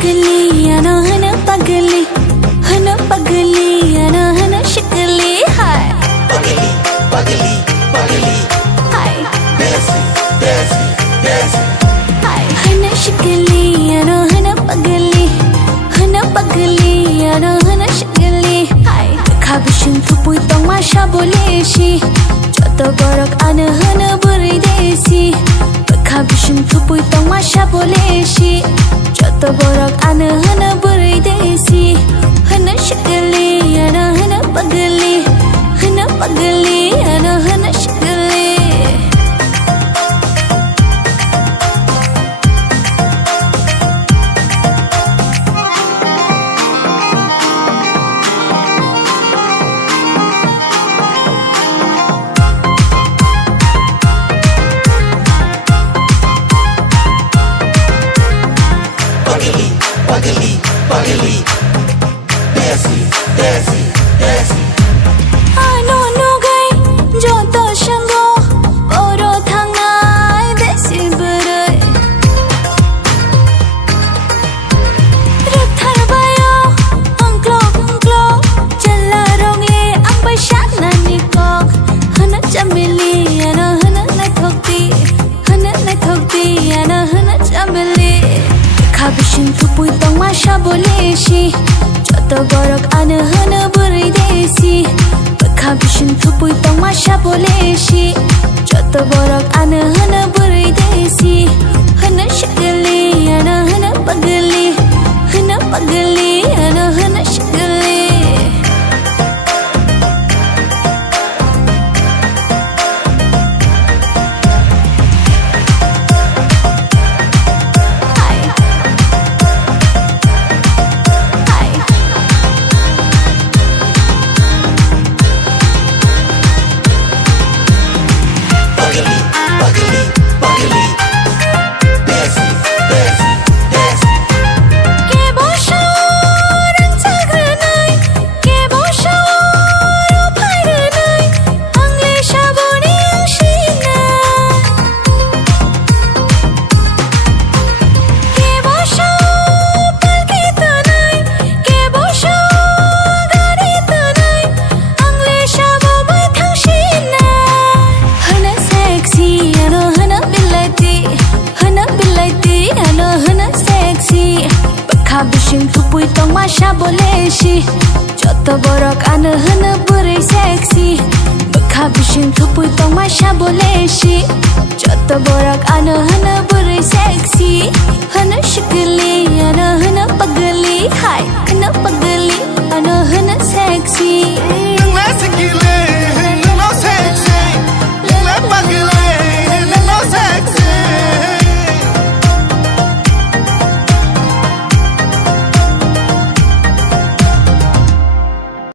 शिकली अना हना पगली अना हना शिकली हाय पगली पगली पगली हाय देसी देसी देसी हाय हना शिकली अना हना पगली अना हना शिकली हाय खाबिशिन थुपुई तong masha boleshi joto borok ana hana burai desi खाबिशिन थुपुई तong masha boleshi joto borok ana hana burai desi hana शिकली अना हना पगली ana hana शिकली पगली पगली पगली देसी देसी देसी ano no gai joto shango oro thangai desi burai rathar bayo angklo challa ronge ambai shana nikok hana chamili ana hana nai thokti ana hana chamili खाबिशिन थुपुई तong masha boleshi joto borok ana hana burai desi खाबिशिन थुपुई तong masha boleshi joto borok ana hana burai desi hana शिकली ana hana pagli ana hana शिकली पगली पगली पगली देसी देसी देसी के बोशोरन चाग्रानाय के बोशोरो फायरानाय आंले शाबोनि आंशिना के बोशो पालके तनाय के बोशो गारि तनाय आंले शाबो bai थांशिना hana sexy ano hana bilaiti ano hana sexy खाबिशिन थुपुई तong masha boleshi joto borok ana hana burai sexy खाबिशिन थुपुई तong masha boleshi joto borok ana hana burai sexy hana शिकली ana hana pag